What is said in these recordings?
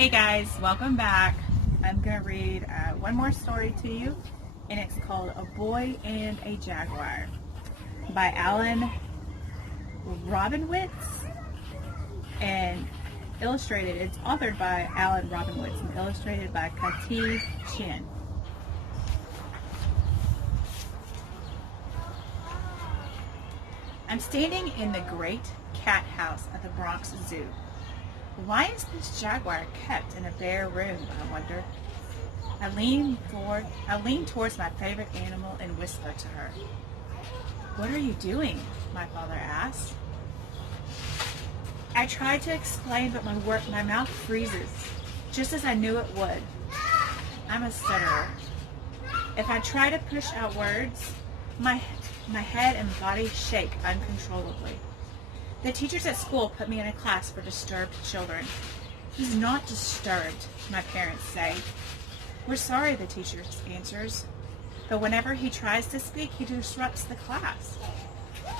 Hey guys, welcome back. I'm going to read one more story to you, and it's called A Boy and A Jaguar by Alan Robinowitz, and illustrated. It's authored by Alan Robinowitz and illustrated by Kati Chen. I'm standing in the great cat house at the Bronx Zoo. Why is this jaguar kept in a bare room, I wonder? I lean towards my favorite animal and whisper to her. What are you doing? My father asked. I try to explain, but my mouth freezes, just as I knew it would. I'm a stutterer. If I try to push out words, my head and body shake uncontrollably. The teachers at school put me in a class for disturbed children. He's not disturbed, my parents say. We're sorry, the teacher answers. But whenever he tries to speak, he disrupts the class.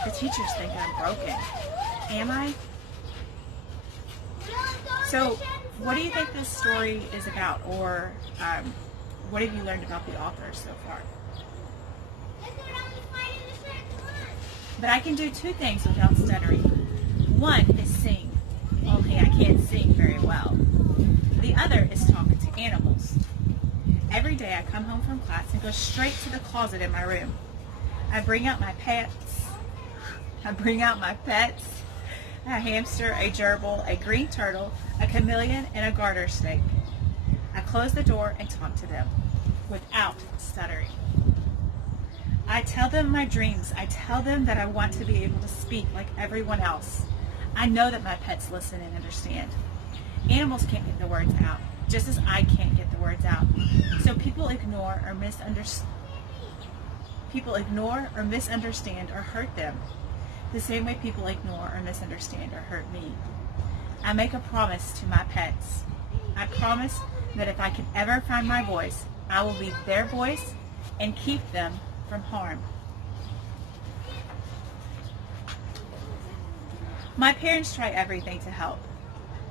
The teachers think I'm broken. Am I? So, what do you think this story is about? Or what have you learned about the author so far? But I can do two things without stuttering. One is sing, only I can't sing very well. The other is talk to animals. Every day I come home from class and go straight to the closet in my room. I bring out my pets, a hamster, a gerbil, a green turtle, a chameleon, and a garter snake. I close the door and talk to them without stuttering. I tell them my dreams. I tell them that I want to be able to speak like everyone else. I know that my pets listen and understand. Animals can't get the words out, just as I can't get the words out. So people ignore or misunderstand or hurt them, the same way people ignore or misunderstand or hurt me. I make a promise to my pets. I promise that if I can ever find my voice, I will be their voice and keep them from harm. My parents try everything to help.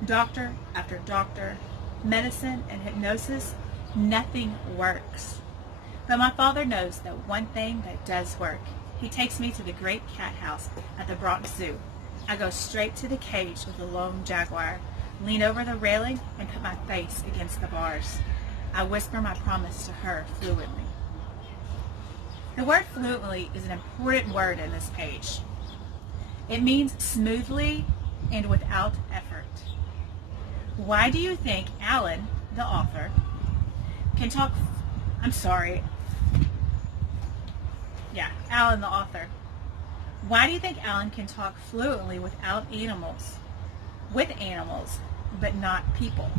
Doctor after doctor, medicine and hypnosis, nothing works. But my father knows that one thing that does work. He takes me to the great cat house at the Bronx Zoo. I go straight to the cage with the lone jaguar, lean over the railing, and put my face against the bars. I whisper my promise to her fluently. The word fluently is an important word in this page. It means smoothly and without effort. Why do you think Alan, the author, Alan, the author. Why do you think Alan can talk fluently with animals, but not people?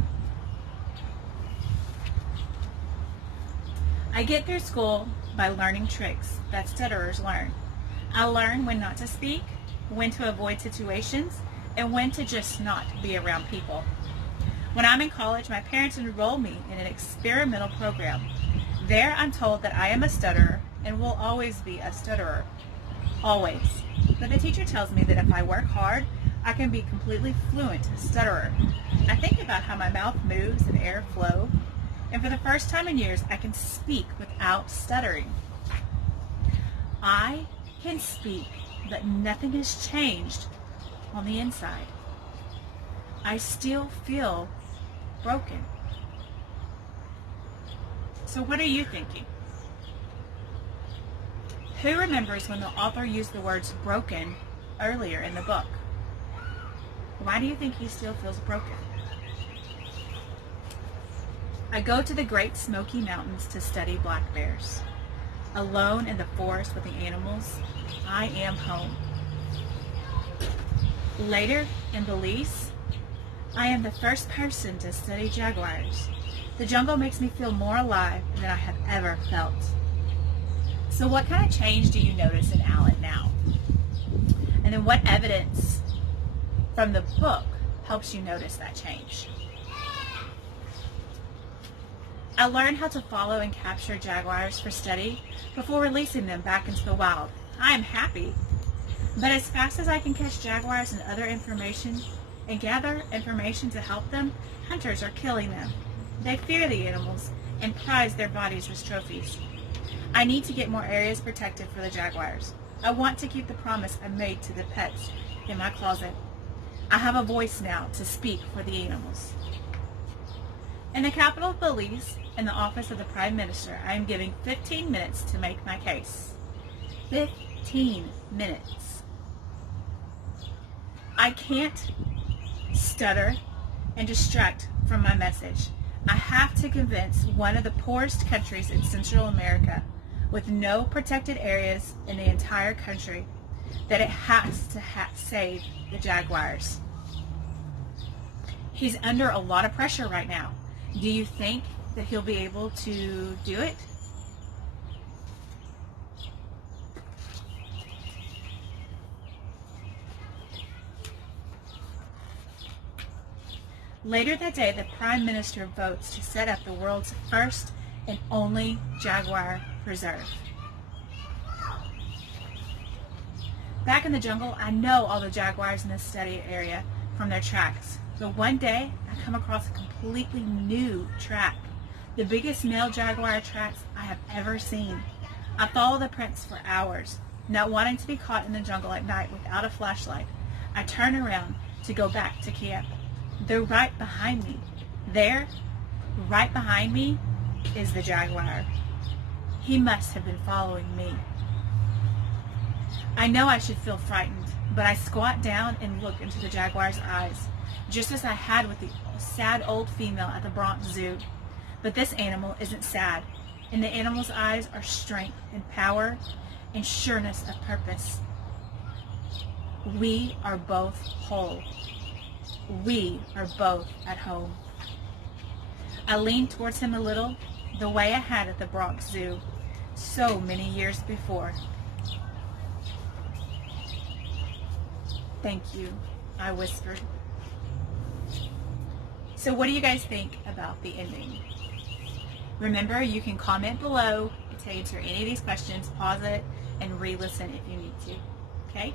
I get through school by learning tricks that stutterers learn. I learn when not to speak, when to avoid situations, and when to just not be around people. When I'm in college, my parents enroll me in an experimental program. There I'm told that I am a stutterer and will always be a stutterer. Always. But the teacher tells me that if I work hard, I can be completely fluent stutterer. I think about how my mouth moves and air flow, and for the first time in years, I can speak without stuttering. I can speak, but nothing has changed on the inside. I still feel broken. So what are you thinking? Who remembers when the author used the words broken earlier in the book? Why do you think he still feels broken? I go to the Great Smoky Mountains to study black bears. Alone in the forest with the animals, I am home. Later, in Belize, I am the first person to study jaguars. The jungle makes me feel more alive than I have ever felt. So what kind of change do you notice in Alan now? And then what evidence from the book helps you notice that change? I learned how to follow and capture jaguars for study before releasing them back into the wild. I am happy. But as fast as I can catch jaguars and other information, and gather information to help them, hunters are killing them. They fear the animals and prize their bodies as trophies. I need to get more areas protected for the jaguars. I want to keep the promise I made to the pets in my closet. I have a voice now to speak for the animals. In the Capitol Police and the Office of the Prime Minister, I am giving 15 minutes to make my case. 15 minutes. I can't stutter and distract from my message. I have to convince one of the poorest countries in Central America with no protected areas in the entire country that it has to save the jaguars. He's under a lot of pressure right now. Do you think that he'll be able to do it? Later that day, the Prime Minister votes to set up the world's first and only jaguar preserve. Back in the jungle, I know all the jaguars in this study area from their tracks. But one day, I come across a completely new track. The biggest male jaguar tracks I have ever seen. I follow the prints for hours, not wanting to be caught in the jungle at night without a flashlight. I turn around to go back to camp. They're right behind me. There, right behind me, is the jaguar. He must have been following me. I know I should feel frightened, but I squat down and look into the jaguar's eyes, just as I had with the sad old female at the Bronx Zoo. But this animal isn't sad. In the animal's eyes are strength and power and sureness of purpose. We are both whole. We are both at home. I leaned towards him a little, the way I had at the Bronx Zoo so many years before. "Thank you," I whispered. So what do you guys think about the ending? Remember, you can comment below to answer any of these questions, pause it, and re-listen if you need to. Okay?